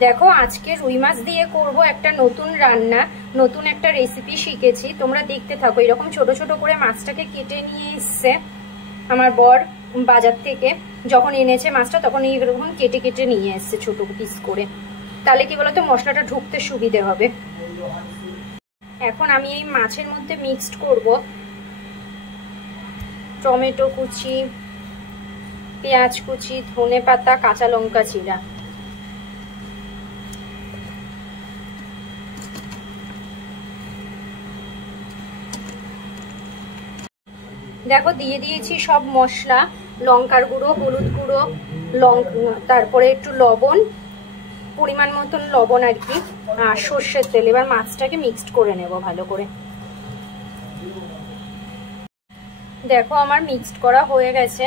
দেখো আজকে রুই মাছ দিয়ে করব একটা নতুন রান্না, নতুন একটা রেসিপি শিখেছি। তোমরা দেখতে থাকো। এরকম ছোট ছোট করে মাছটাকে কেটে নিয়ে এসছে আমার বর বাজার থেকে। যখন এনেছে মাছটা তখন এইরকম কেটে কেটে নিয়ে এসছে ছোট পিস করে। তাহলে কি বলতো মশলাটা ঢুকতে সুবিধে হবে। এখন আমি এই মাছের মধ্যে মিক্সড করব টমেটো কুচি, পেঁয়াজ কুচি, ধনে পাতা, কাঁচা লঙ্কা চিরা। দেখো দিয়ে দিয়েছি সব মশলা, লঙ্কার গুঁড়ো, হলুদ গুঁড়ো, তারপরে একটু লবণ, পরিমাণ মতন লবণ আর কি, আর সর্ষের তেল। এবার মাছটাকে মিক্সড করে নেব ভালো করে। দেখো আমার মিক্সড করা হয়ে গেছে।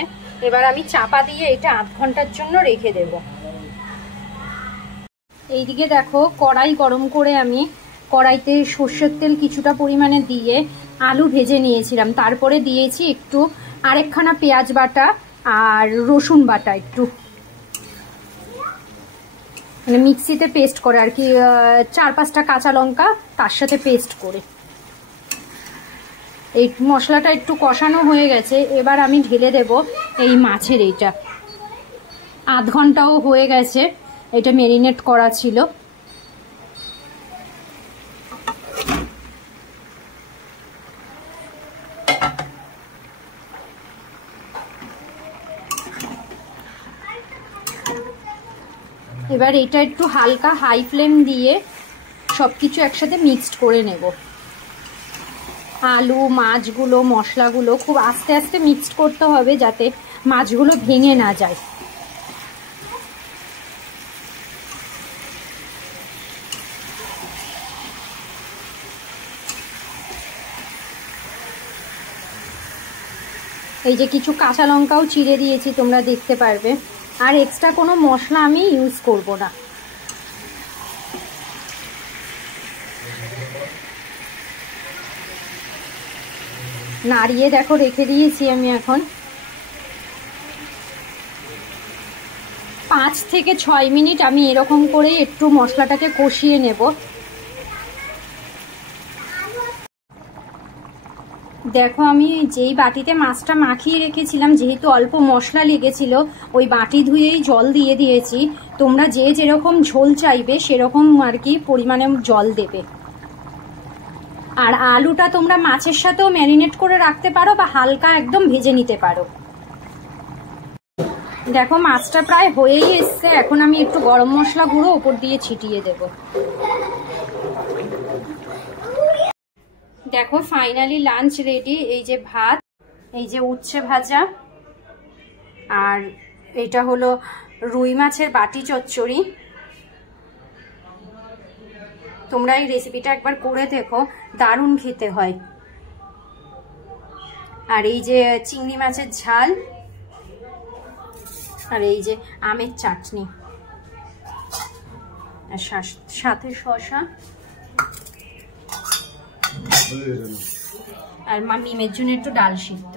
এবার আমি চাপা দিয়ে এটা আধ ঘন্টার জন্য রেখে দেব। এইদিকে দেখো কড়াই গরম করে আমি কড়াইতে সর্ষের তেল কিছুটা পরিমাণে দিয়ে আলু ভেজে নিয়েছিলাম। তারপরে দিয়েছি একটু আরেকখানা পেঁয়াজ বাটা আর রসুন বাটা, একটু মানে মিক্সিতে পেস্ট করে আর কি, 4-5টা কাঁচা লঙ্কা তার সাথে পেস্ট করে। এই মশলাটা একটু কষানো হয়ে গেছে। এবার আমি ঢেলে দেব এই মাছের এইটা। আধ ঘন্টাও হয়ে গেছে এটা ম্যারিনেট করা ছিল। এবার এটা একটু হালকা হাই ফ্লেম দিয়ে সবকিছু একসাথে মিক্সড করে নেব। আলু, মাছগুলো, মশলাগুলো খুব আস্তে আস্তে মিক্সড করতে হবে যাতে মাছগুলো ভেঙে না যায়। এই যে কিছু কাঁচা লঙ্কাও চিড়ে দিয়েছি, তোমরা দেখতে পারবে। আর এক্সট্রা কোনো মশলা আমি ইউজ করব না। নাড়িয়ে দেখো রেখে দিয়েছি আমি। এখন 5 থেকে 6 মিনিট আমি এরকম করে একটু মশলাটাকে কষিয়ে নেব। দেখো আমি যেই বাটিতে মাছটা মাখিয়ে রেখেছিলাম, যেহেতু অল্প মশলা লেগেছিল, ওই বাটি ধুয়েই জল দিয়ে দিয়েছি। তোমরা যে যেরকম ঝোল চাইবে সেরকম আর কি পরিমাণে জল দেবে। আর আলুটা তোমরা মাছের সাথেও ম্যারিনেট করে রাখতে পারো বা হালকা একদম ভেজে নিতে পারো। দেখো মাছটা প্রায় হয়েই এসছে। এখন আমি একটু গরম মশলা গুঁড়ো উপর দিয়ে ছিটিয়ে দেব। দেখো ফাইনালি লাঞ্চ রেডি। এই যে ভাত, এই যে উচ্ছে ভাজা, আর এটা হলো রুই মাছের বাটি চচ্চড়ি। তোমরা এই রেসিপিটা একবার করে দেখো, দারুণ খেতে হয়। আর এই যে চিংড়ি মাছের ঝাল, আর এই যে আমের চাটনি, আর সাথে শসা, আর মিমের জন্য একটু ডাল সিদ্ধ।